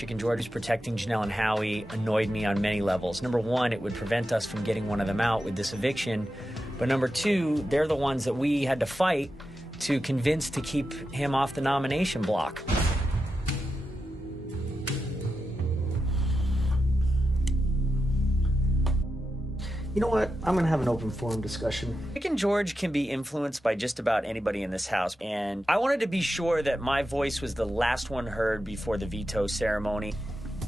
Chicken George was protecting Janelle and Howie annoyed me on many levels. Number one, it would prevent us from getting one of them out with this eviction. But number two, they're the ones that we had to fight to convince to keep him off the nomination block. You know what? I'm going to have an open forum discussion. Chicken George can be influenced by just about anybody in this house, and I wanted to be sure that my voice was the last one heard before the veto ceremony.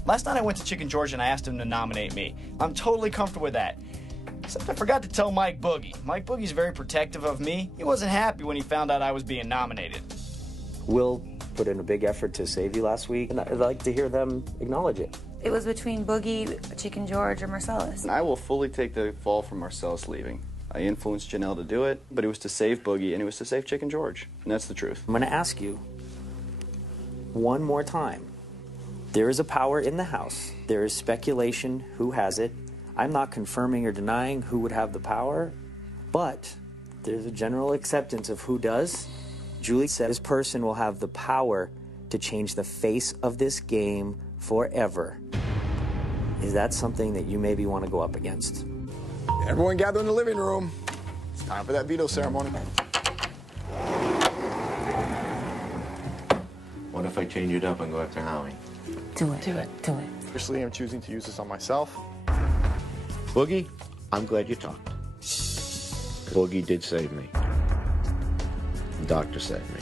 Last night I went to Chicken George and I asked him to nominate me. I'm totally comfortable with that. Except I forgot to tell Mike Boogie. Mike Boogie's very protective of me. He wasn't happy when he found out I was being nominated. Will put in a big effort to save you last week, and I'd like to hear them acknowledge it. It was between Boogie, Chicken George, or Marcellus. I will fully take the fall for Marcellus leaving. I influenced Janelle to do it, but it was to save Boogie, and it was to save Chicken George. And that's the truth. I'm going to ask you one more time. There is a power in the house. There is speculation who has it. I'm not confirming or denying who would have the power, but there's a general acceptance of who does. Julie said this person will have the power to change the face of this game forever. Is that something that you maybe want to go up against? Everyone gather in the living room. It's time for that veto ceremony. What if I change it up and go after Howie? Do it. Do it. Do it. Officially, I'm choosing to use this on myself. Boogie, I'm glad you talked. Boogie did save me. The doctor saved me.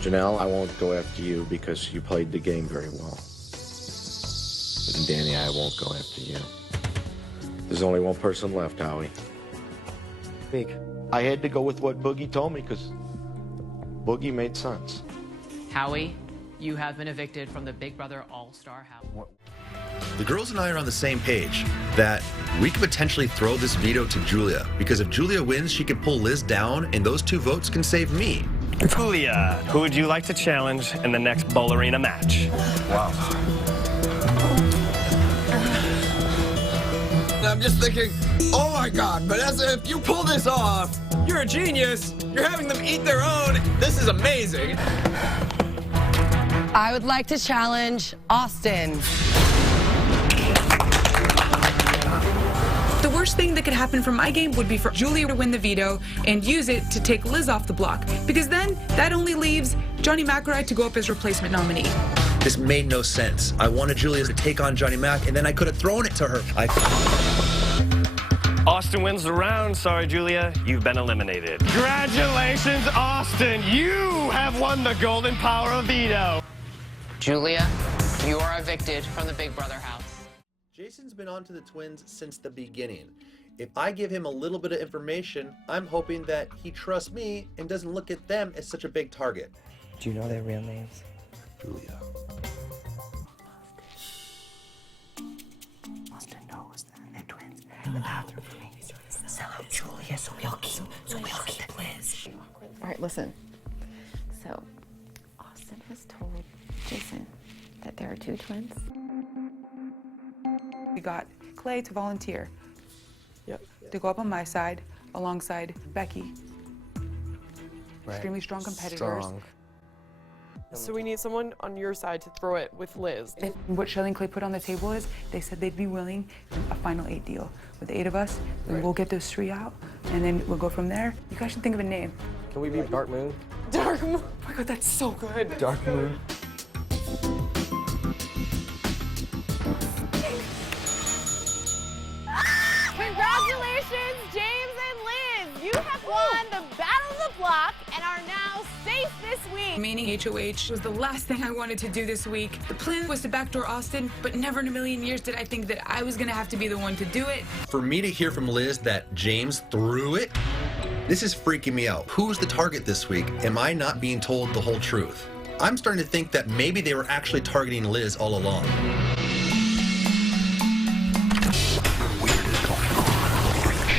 Janelle, I won't go after you because you played the game very well. And Danny, I won't go after you. There's only one person left, Howie. I had to go with what Boogie told me because Boogie made sense. Howie, you have been evicted from the Big Brother All-Star House. The girls and I are on the same page that we could potentially throw this veto to Julia, because if Julia wins, she can pull Liz down, and those two votes can save me. Julia, who would you like to challenge in the next Bowl Arena match? Wow. I'm just thinking, oh my God, Vanessa, if you pull this off, you're a genius. You're having them eat their own. This is amazing. I would like to challenge Austin. The worst thing that could happen from my game would be for Julia to win the veto and use it to take Liz off the block, because then that only leaves Johnny McElroy to go up as replacement nominee. This made no sense. I wanted Julia to take on Johnny Mac, and then I could have thrown it to her. Austin wins the round. Sorry, Julia, you've been eliminated. Congratulations, Austin. You have won the golden power of veto. Julia, you are evicted from the Big Brother house. Jason's been on to the twins since the beginning. If I give him a little bit of information, I'm hoping that he trusts me and doesn't look at them as such a big target. Do you know their real names? Julia. Austin knows that they're twins. In the bathroom for me. So Julia, so we'll keep Liz. All right, listen. So, Austin has told Jason that there are two twins. We got Clay to volunteer. Yep. To go up on my side alongside Becky. Right. Extremely strong competitors. So we need someone on your side to throw it with Liz. And what Shelley and Clay put on the table is they said they'd be willing to do a final 8 deal. With 8 of us, we'll get those 3 out, and then we'll go from there. You guys should think of a name. Can we be Dark Moon? Dark Moon. Oh my God, that's so good. Dark Moon. Congratulations, James and Liz! You have won the Battle of the Block and are now safe this week. Remaining HOH was the last thing I wanted to do this week. The plan was to backdoor Austin, but never in a million years did I think that I was gonna have to be the one to do it. For me to hear from Liz that James threw it, this is freaking me out. Who's the target this week? Am I not being told the whole truth? I'm starting to think that maybe they were actually targeting Liz all along.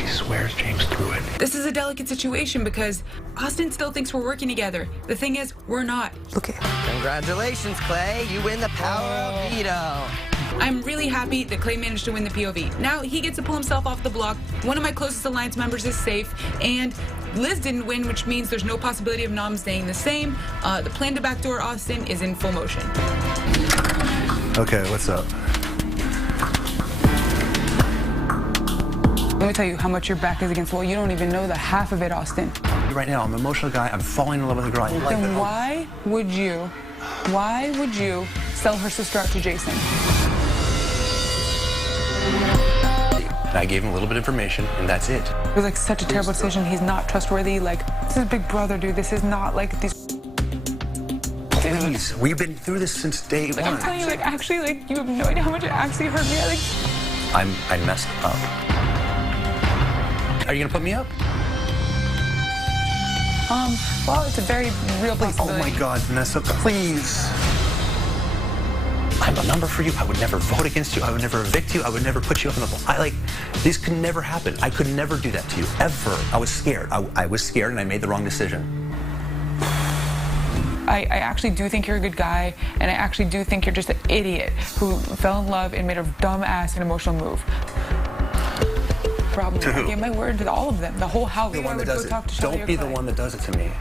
Swears James threw it. This is a delicate situation because Austin still thinks we're working together. The thing is, we're not. Look at. Congratulations, Clay. You win the power of veto. I'm really happy that Clay managed to win the POV. Now he gets to pull himself off the block. One of my closest alliance members is safe, and Liz didn't win, which means there's no possibility of Nom staying the same. The plan to backdoor Austin is in full motion. Okay, what's up? Let me tell you how much your back is against the wall. You don't even know the half of it, Austin. Right now, I'm an emotional guy. I'm falling in love with a girl. I like Then her. why would you sell her sister out to Jason? And I gave him a little bit of information, and that's it. It was like such a terrible decision. He's not trustworthy. Like, this is Big Brother, dude. This is not like these. Please, we've been through this since day one. I'm telling you, like, actually, like, you have no idea how much it actually hurt me. I messed up. Are you gonna put me up? Well, it's a very real possibility. Oh my God, Vanessa, please. I'm a number for you. I would never vote against you. I would never evict you. I would never put you up in the. These could never happen. I could never do that to you, ever. I was scared. I was scared, and I made the wrong decision. I actually do think you're a good guy, and I actually do think you're just an idiot who fell in love and made a dumb-ass and emotional move. Probably. To who? I gave my word to all of them, the whole house. The one that does it. Don't be the one that does it to me.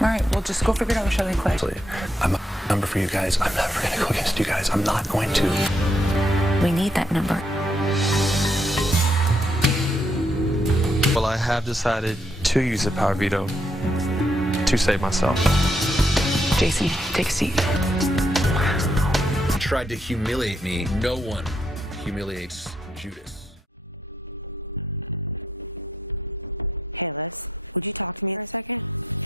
All right, well, just go figure it out with Shelly Clay. I'm a number for you guys. I'm never going to go against you guys. I'm not going to. We need that number. Well, I have decided to use the power veto to save myself. Jason, take a seat. Tried to humiliate me. No one humiliates Judas. Hey, Liz, would you talk to me for a second?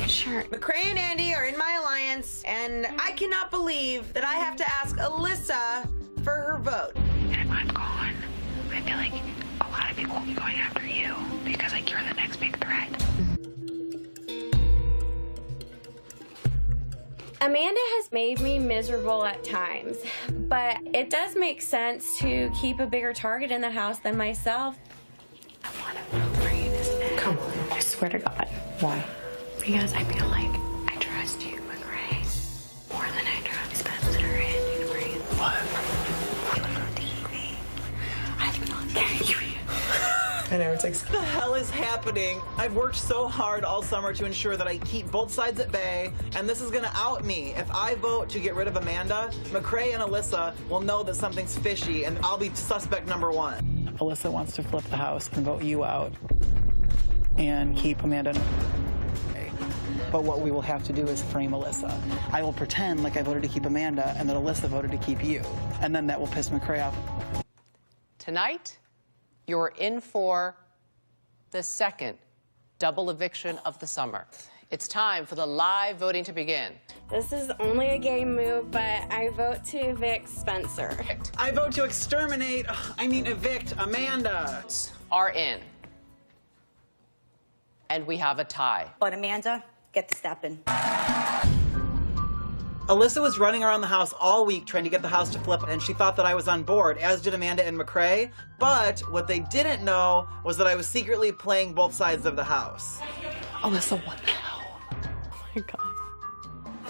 Sure. McCrae and Andy are in my alliance, and I cannot believe that I have to ask Alyssa for her vote. And if I'm gone, I feel like a lot of people will be going after you because, like, you're the next big threat. Amanda has made me miserable at times, but it does make sense to keep a bigger target in the house than myself. I want to vote for you this day. Come on. I swear to God. Why? Because I feel like I trust you, McCrae, more than I trust Spencer and McCrae. What? You've been on TV. I've been on TV. I know, it's like, what the hell is happening? I've worked so hard all summer to ensure that I keep both sides at bay, and this is gonna out me. If I vote to get rid of Amanda, McCrae and Alyssa will know that something's fishy, and I'll be suspect number one. Alyssa wants to flip the house and vote you out and keep Amanda. But what we will have to do is frame Alyssa. I will pretend like I voted to keep Amanda and that Alyssa voted to keep you. And then that will piss McCrae off. Tonight, you're in for the second double eviction of the summer. It's time for the live voting to begin. This is only a game move, but I vote to evict Spencer. I vote to evict Amanda. Are in. And we have a tie. But Amanda, get the stepping. Alyssa was running around the house all week trying to get the house to flip, and she thought that I was on board, as did Amanda and McCrae. But what they didn't know was that I was secretly playing both sides of the house. Alyssa, what the hell? Oh my God.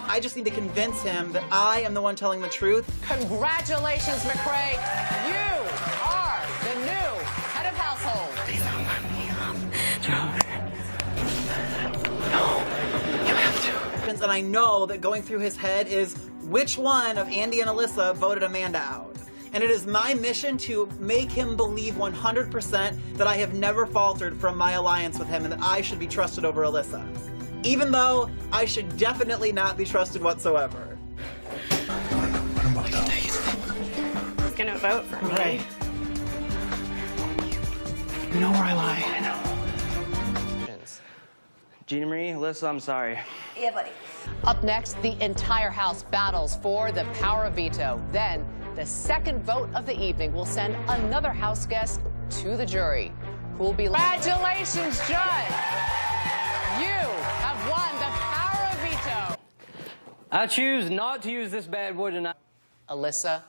I just need to convince him that I am the one telling the truth. Congratulations, McCrae. You are the new head of household. Please don't let me up. No, you have to. And I know that going through his head is which one of Andy and Alyssa voted Amanda out. And it is my mission to make him believe 100% that I have never faltered from my alliance with him and that I should be trusted over Alyssa. Even though I should definitely not be trusted whatsoever. He's gonna vote for me. Right. You know where I lie. I know. Gina Marie, Alyssa, I'm sorry. Yeah, buddy. Up next, the entire house battles for the power of veto. Then, the second vote of the evening will send another house guest to the jury, who will be... Congratulations, Judge! You have won the power of veto. I choose not to use this bad boy tonight. Alyssa,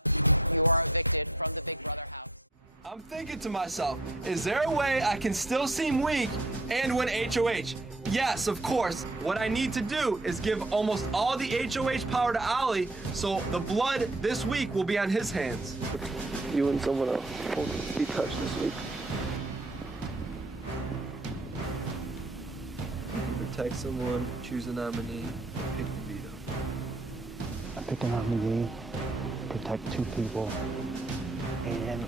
you are evicted from the Big Brother house. I'm thinking to myself, is there a way I can still seem weak and win HOH? Yes, of course. What I need to do is give almost all the HOH power to Ollie, so the blood this week will be on his hands. You and someone else won't be touched this week. protect someone, choose a nominee, pick the veto. I pick a nominee, protect 2 people, and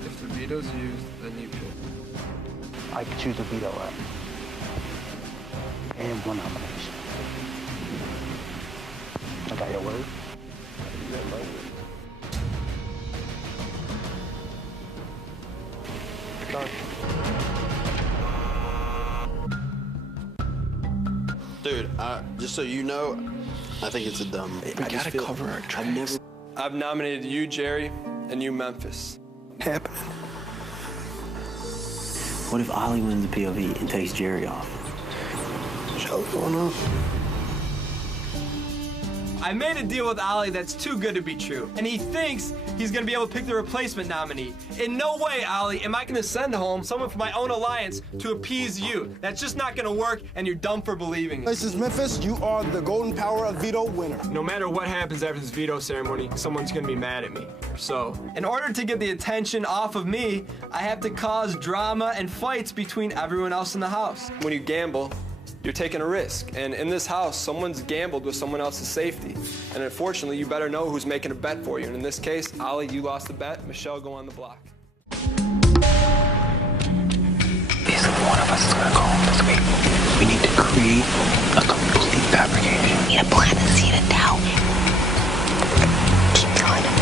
If the veto's used, then you pick. I can choose a veto up. And 1 nomination. I got your word? Dude, just so you know, I think it's a dumb. We gotta cover our tracks. I've nominated you, Jerry, and you, Memphis. Happening. What if Ollie wins the POV and takes Jerry off? Show's going on. I made a deal with Ollie that's too good to be true, and he thinks he's gonna be able to pick the replacement nominee. In no way, Ollie, am I gonna send home someone from my own alliance to appease you. That's just not gonna work, and you're dumb for believing it. This is Memphis. You are the Golden Power of Veto winner. No matter what happens after this veto ceremony, someone's gonna be mad at me. So, in order to get the attention off of me, I have to cause drama and fights between everyone else in the house. When you gamble, you're taking a risk. And in this house, someone's gambled with someone else's safety. And unfortunately, you better know who's making a bet for you. And in this case, Ollie, you lost the bet. Michelle, go on the block. Basically, one of us is gonna go home this week. We need to create a complete fabrication. We need to plant the seed of doubt. Keep telling him.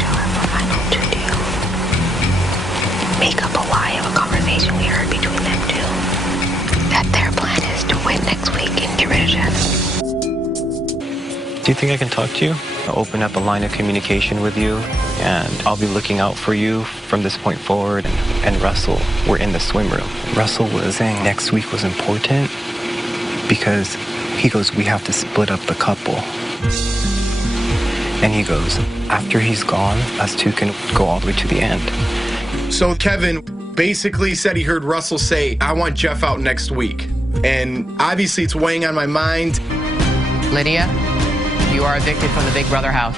However, I know what to do. Make up a lie of a conversation we heard between them two. That their plan is to win next week and get rid of Jeff. Do you think I can talk to you? I'll open up a line of communication with you, and I'll be looking out for you from this point forward. And Russell, we're in the swim room. Russell was saying next week was important because he goes, we have to split up the couple. And he goes, after he's gone, us two can go all the way to the end. So Kevin basically said he heard Russell say, I want Jeff out next week. And obviously it's weighing on my mind. Lydia, you are evicted from the Big Brother house.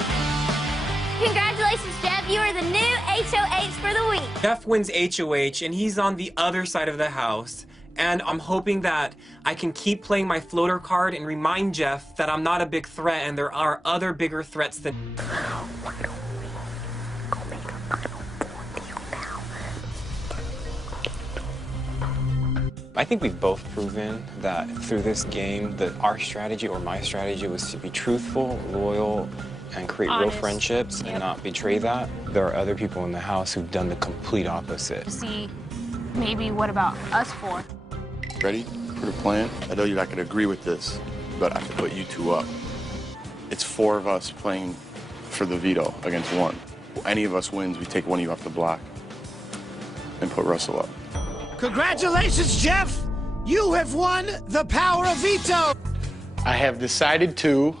Congratulations, Jeff. You are the new HOH for the week. Jeff wins HOH, and he's on the other side of the house. And I'm hoping that I can keep playing my floater card and remind Jeff that I'm not a big threat and there are other bigger threats than... I think we've both proven that through this game that our strategy or my strategy was to be truthful, loyal, and create real friendships and not betray that. There are other people in the house who've done the complete opposite. See, maybe what about us four? Ready for the plan? I know you're not going to agree with this, but I can put you 2 up. It's 4 of us playing for the veto against 1. Any of us wins, we take one of you off the block and put Russell up. Congratulations, Jeff! You have won the power of veto! I have decided to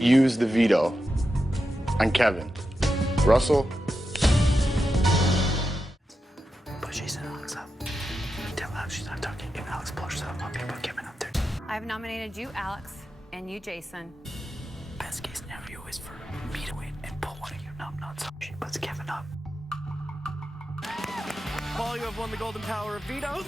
use the veto on Kevin. Russell? Put Jason and Alex up. Tell Alex she's not talking. If Alex pulls up, I'm gonna put Kevin up there. I've nominated you, Alex, and you, Jason. Best case scenario is for me to win and pull one of you nuts up. She puts Kevin up. Paul, you have won the golden power of veto.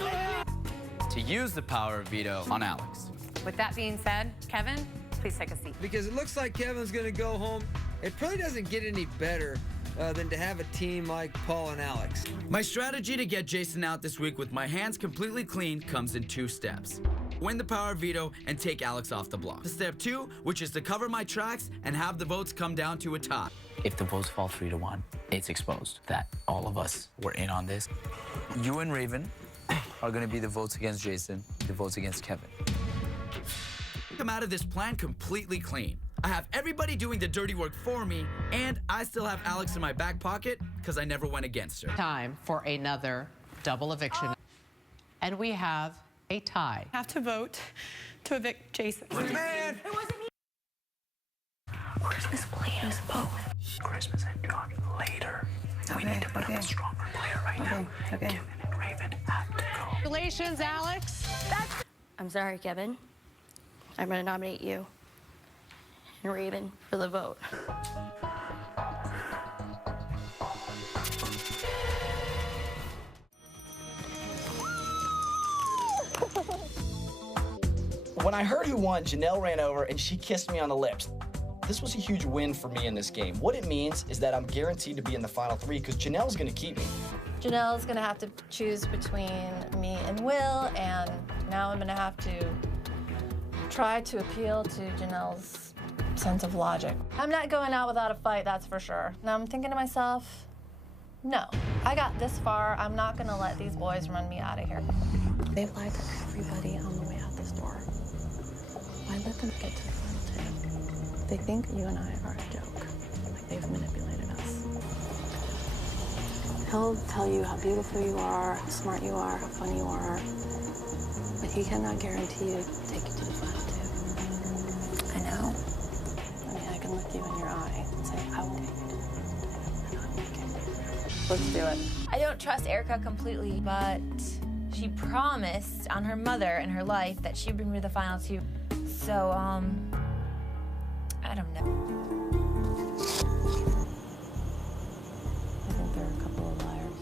To use the power of veto on Alex. With that being said, Kevin, please take a seat. Because it looks like Kevin's gonna go home. It probably doesn't get any better than to have a team like Paul and Alex. My strategy to get Jason out this week with my hands completely clean comes in 2 steps. Win the power of veto and take Alex off the block. Step 2, which is to cover my tracks and have the votes come down to a tie. If the votes fall 3-1, it's exposed that all of us were in on this. You and Raven are going to be the votes against Jason, the votes against Kevin. Come out of this plan completely clean. I have everybody doing the dirty work for me, and I still have Alex in my back pocket because I never went against her. Time for another double eviction. And we have a tie. Have to vote to evict Jason. Man! Christmas players both. Christmas and John later. We need to put up a stronger player right now. Kevin and Raven have to go. Congratulations, Alex. I'm sorry, Kevin. I'm going to nominate you and Raven for the vote. When I heard who won, Janelle ran over and she kissed me on the lips. This was a huge win for me in this game. What it means is that I'm guaranteed to be in the final 3 because Janelle's gonna keep me. Janelle's gonna have to choose between me and Will, and now I'm gonna have to try to appeal to Janelle's sense of logic. I'm not going out without a fight, that's for sure. Now I'm thinking to myself, no, I got this far. I'm not gonna let these boys run me out of here. They've lied to everybody on the way out this door. Why let them get to the final 2? They think you and I are a joke, like they've manipulated us. He'll tell you how beautiful you are, how smart you are, how funny you are, but he cannot guarantee you to take you to the final 2. I know. I mean, I can look you in your eye and say, I will take you to the final 2. Let's do it. I don't trust Erica completely, but she promised on her mother and her life that she'd bring me to the final 2. So, I don't know. I think there are a couple of liars.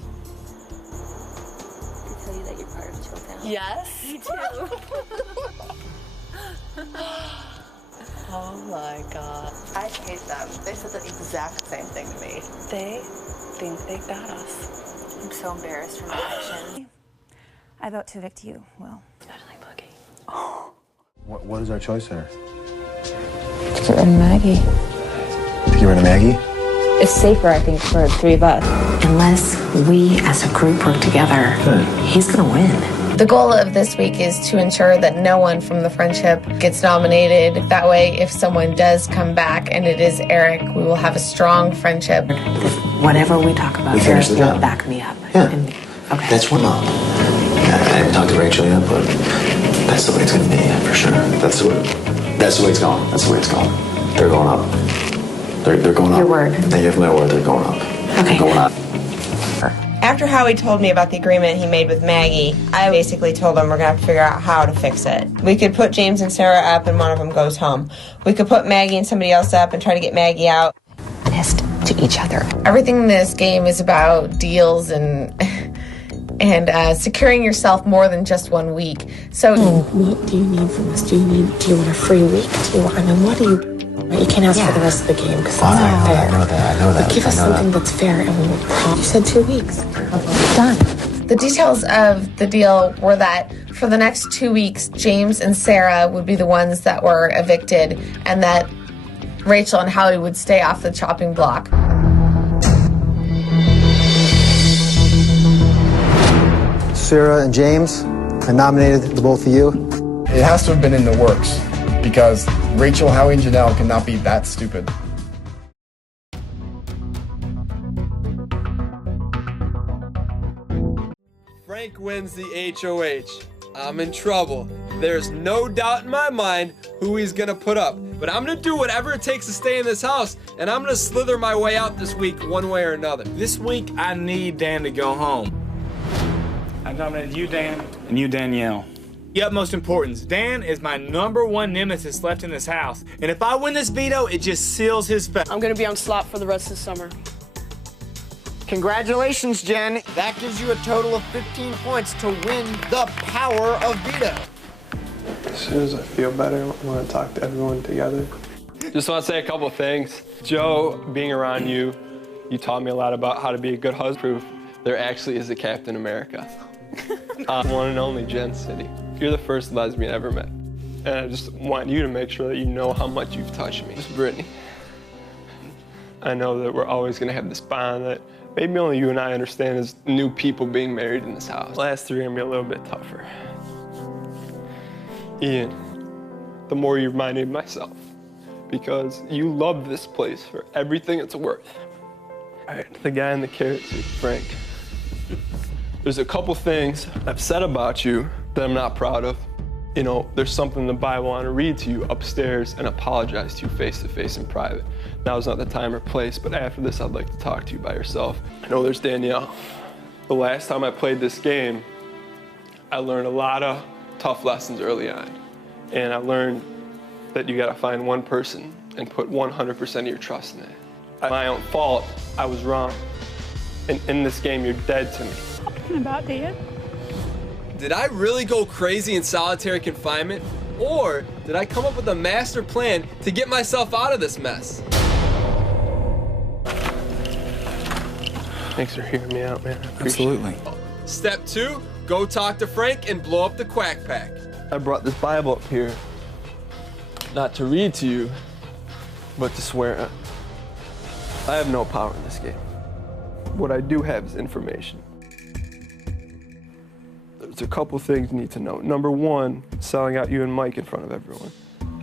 I can tell you that you're part of Showdown. Yes? Me too. Oh my God. I hate them. They said the exact same thing to me. They think they got us. I'm so embarrassed for my actions. I vote to evict you, Will. What is our choice here? To get rid of Maggie. To get rid of Maggie? It's safer, I think, for the 3 of us. Unless we as a group work together, he's gonna win. The goal of this week is to ensure that no one from the friendship gets nominated. That way, if someone does come back and it is Eric, we will have a strong friendship. Whatever we talk about, We finish the job. back me up. Yeah. Okay. That's one up. I haven't talked to Rachel yet, but that's the way it's gonna be, for sure. That's the way it's going. That's the way it's going. They're going up. They're going up. Your word. They give my word, they're going up. Okay. They're going up. After Howie told me about the agreement he made with Maggie, I basically told him we're gonna have to figure out how to fix it. We could put James and Sarah up and one of them goes home. We could put Maggie and somebody else up and try to get Maggie out. Honest to each other. Everything in this game is about deals and securing yourself more than just 1 week. So, what do you need from us? Do you want a free week? What do you? You can't ask for the rest of the game because it's not fair. I know that. But give us something that's fair, and we'll. You said 2 weeks. Done. the details of the deal were that for the next 2 weeks, James and Sarah would be the ones that were evicted, and that Rachel and Howie would stay off the chopping block. Sarah and James, I nominated the both of you. It has to have been in the works, because Rachel, Howie, and Janelle cannot be that stupid. Frank wins the HOH. I'm in trouble. There's no doubt in my mind who he's gonna put up. But I'm gonna do whatever it takes to stay in this house, and I'm gonna slither my way out this week one way or another. This week, I need Dan to go home. I nominated you, Dan, and you, Danielle. The utmost importance. Dan is my #1 nemesis left in this house. And if I win this veto, it just seals his fate. I'm gonna be on slot for the rest of the summer. Congratulations, Jen. That gives you a total of 15 points to win the power of veto. As soon as I feel better, I want to talk to everyone together. Just want to say a couple things. Joe, being around you, you taught me a lot about how to be a good husband. Proof there actually is a Captain America. One and only Jen City. You're the first lesbian I ever met. And I just want you to make sure that you know how much you've touched me. Just Brittany. I know that we're always going to have this bond that maybe only you and I understand as new people being married in this house. The last 3 are going to be a little bit tougher. Ian, the more you remind me of myself, because you love this place for everything it's worth. All right, the guy in the carrot suit, Frank. There's a couple things I've said about you that I'm not proud of. You know, there's something in the Bible I want to read to you upstairs and apologize to you face to face in private. Now is not the time or place, but after this, I'd like to talk to you by yourself. I know there's Danielle. The last time I played this game, I learned a lot of tough lessons early on. And I learned that you gotta find one person and put 100% of your trust in it. My own fault, I was wrong. And in this game, you're dead to me. Talking about Dan? Did I really go crazy in solitary confinement? Or did I come up with a master plan to get myself out of this mess? Thanks for hearing me out, man. Absolutely. Step 2, go talk to Frank and blow up the Quack Pack. I brought this Bible up here, not to read to you, but to swear. I have no power in this game. What I do have is information. There's a couple things you need to know. Number 1, selling out you and Mike in front of everyone.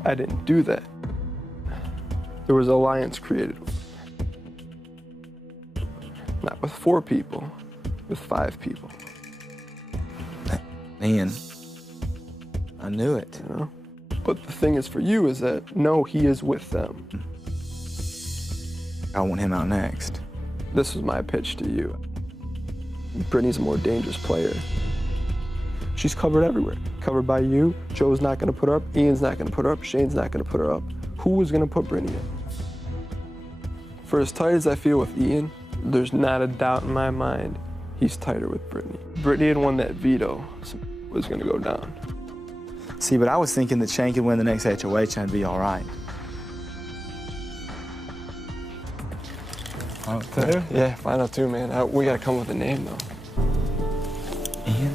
I didn't do that. There was an alliance created. Not with 4 people, with 5 people. Ian, I knew it. You know? But the thing is for you is that, no, he is with them. I want him out next. This was my pitch to you. Brittany's a more dangerous player. She's covered everywhere. Covered by you. Joe's not gonna put her up. Ian's not gonna put her up. Shane's not gonna put her up. Who was gonna put Brittany in? For as tight as I feel with Ian, there's not a doubt in my mind he's tighter with Brittany. Brittany had won that veto, so it was gonna go down. See, but I was thinking that Shane could win the next HOH and I'd be all right. Yeah, final 2, man. We gotta come up with a name, though. Ian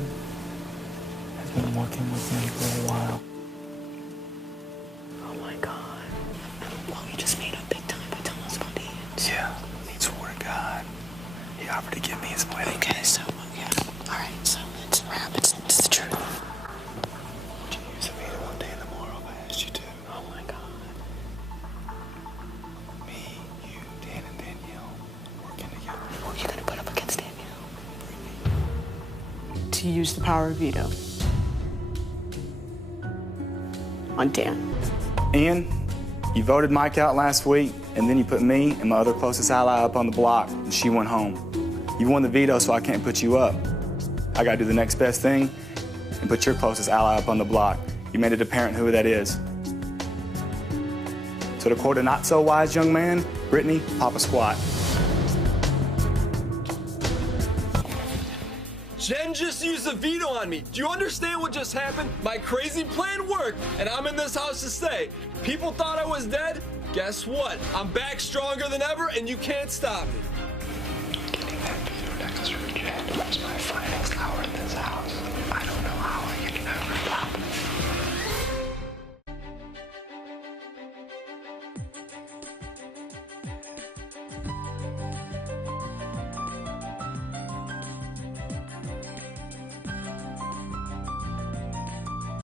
has been working with me for a while. Oh my God. Well, we just made up big time by telling us about Ian. Yeah, he swore to God. He offered to give me his wedding. Okay, so, yeah. All right, so it's a wrap. It's the truth. Would you use a veto all day in the morning if I asked you to? Oh my God. Me, you, Dan, and Danielle working together. Who are you gonna put up against Danielle? To use the power of veto. On Dan. Ian, you voted Mike out last week, and then you put me and my other closest ally up on the block, and she went home. You won the veto, so I can't put you up. I gotta do the next best thing and put your closest ally up on the block. You made it apparent who that is. So to quote a not-so-wise young man, Brittany, pop a squat. Jen just used a veto on me. Do you understand what just happened? My crazy plan worked, and I'm in this house to stay. People thought I was dead. Guess what? I'm back stronger than ever, and you can't stop me.